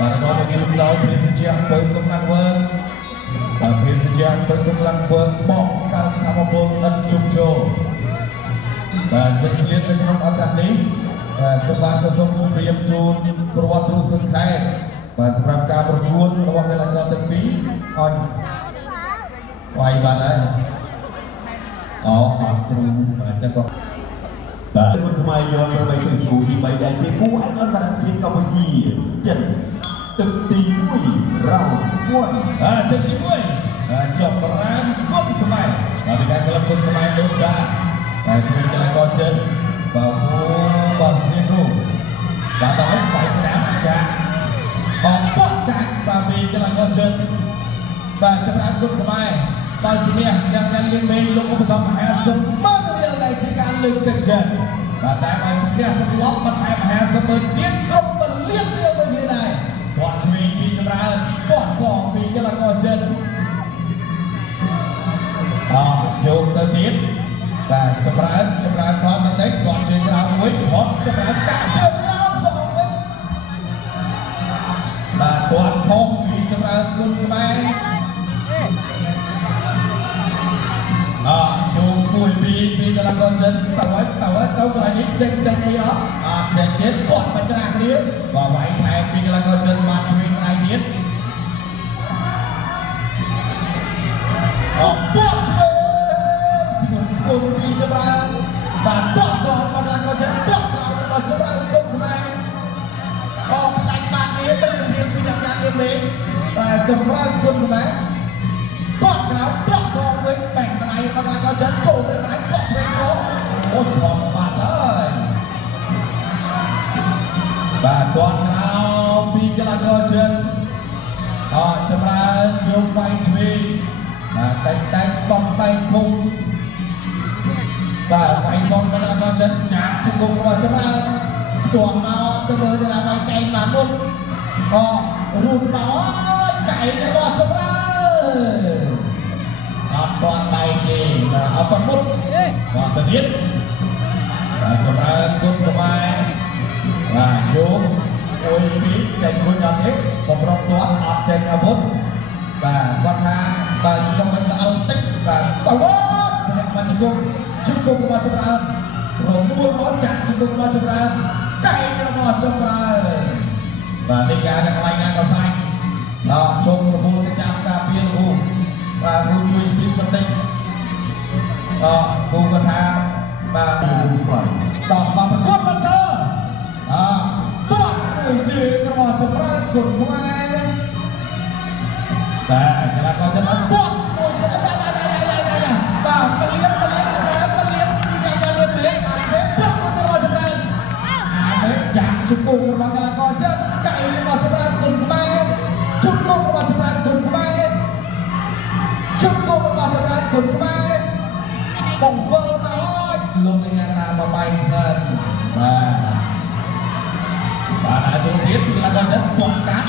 បាទដល់មកជួបដល់ព្រះសជាពើកំឡាំងវើបាទព្រះសជាពើកំឡាំងវើបកកើតអមពលឥតជុំចូលបាទចិត្តឃ្លាននៅក្នុងឱកាសនេះក៏បានក៏សូមជម្រាបជូនប្រវត្តិគ្រូសង្ខេបបាទសម្រាប់ការប្រកួតរបស់កីឡាករទាំងពីរអត់វាយបានហើយអត់គ្រូបាទចឹងក៏បាទគុណខ្មែរយកទៅបីទៅគូទី3ដែរជាគូឯកអន្តរជាតិកម្ពុជាចិនទឹកទី1រ៉ោ1ទឹកទី1ចប់រានគុណខ្មែរបាទពីការក្លឹបគុណខ្មែរដូចដែរហើយជួយកីឡាករចិនបាទបាទសៀនរូបាទដល់បាយស្ដាប់ចាបងបកកាត់បាទពីកីឡាករចិនបាទចម្រើនគុណខ្មែរដល់ជំនះអ្នកដែលលៀងមេងលោកឧបត្ថម្ភមហាសមុទ្ររៀលដែលជាការលើកទឹកចិត្តបាទតែឲ្យជំនះសន្លប់បន្ថែមមហាសមុទ្រទៀតគ្រប់ពលាបរៀលមួយនេះដែរគាត់ឆ្វេងពីចម្រើនគាត់សងពីកីឡាករចិនយកទៅទៀតបាទចម្រើនគាត់ទៅតិចគាត់ជើងក្រោមមួយហត់ចម្រើនកាក់ជើងក្រោមសងវិញបាទគាត់ខុសពីចម្រើនគុណខ្មែរយកមួយពីកីឡាករចិនទៅកន្លែងនេះចេញអីអត់ចេញទៀតគាត់មកច្រាស់គ្នាបាទវាយថែមពីកីឡាករចិនបានឆ្វេងក្រោយទៀតគាត់ឆ្វេងគុំពីចម្រើនបាទគាត់សងមកកីឡាករចិនគាត់ក្រោយរបស់ចម្រើនគុំខ្មែរផ្ដាច់បាននេះទៅរៀបពីអ្នកយ៉ាងនេះលេងបាទចម្រើនគុំខ្មែរគាត់ក្រោយគាត់សងវិញបែកផ្នែកមកកីឡាករចិនចូលទៅផ្នែកគាត់ឆ្វេងសងអូថតបាត់ហើយបាទគាត់ក្រោយពីកីឡាករចិនចម្រើនយកវាយឆ្វេងតែបំបែកគុំបាទវាយសងកីឡាករចិនចាក់ជង្គង់របស់ចម្រើនខ្ទាស់មកទៅមើលទៅដល់វាយកែងបានមុនរូបមកកែងរបស់ចម្រើនអត់បានបែកទេបាទអត់បានមុតបាទទៅទៀតបាទចម្រើនគុណខ្មែរបាទយកអុយពីចេញមួយដល់ទៀតបំរុងគាត់អត់ចេញអាវុធបាទគាត់ថាបាទខ្ញុំមិនល្អតិចបាទតើអ្នកមកជង្គង់របស់ចម្រើនរមួលមកចាក់ជង្គង់របស់ចម្រើនកែងរបស់ចម្រើនបាទនេះការនៅកន្លែងណាក៏សាច់ជុំរមូលទៅចាំការពាររមូលបាទគ្រូជួយស្ទីបបន្តិចគ្រូក៏ថាបាទដល់មកប្រកួតបន្តទាត់មួយជើងរបស់ចម្រើនគុណខ្មែរបាទកីឡាករចិនអត់ទាត់មួយទៀតបាទកលៀបចម្រើនពីអ្នកលៀបលេងពុកមួយរបស់ចម្រើនចាក់ជង្គង់របស់កីឡាករចិនកែងរបស់ចម្រើនគុណខ្មែរជង្គង់របស់ចម្រើនគុណខ្មែរជង្គង់របស់ចម្រើនគុណខ្មែរបង្វិលមកលោកឯងណាមកបាយសិនបាទអាចចូលទៀតពីកីឡាករចិនពុកកាត់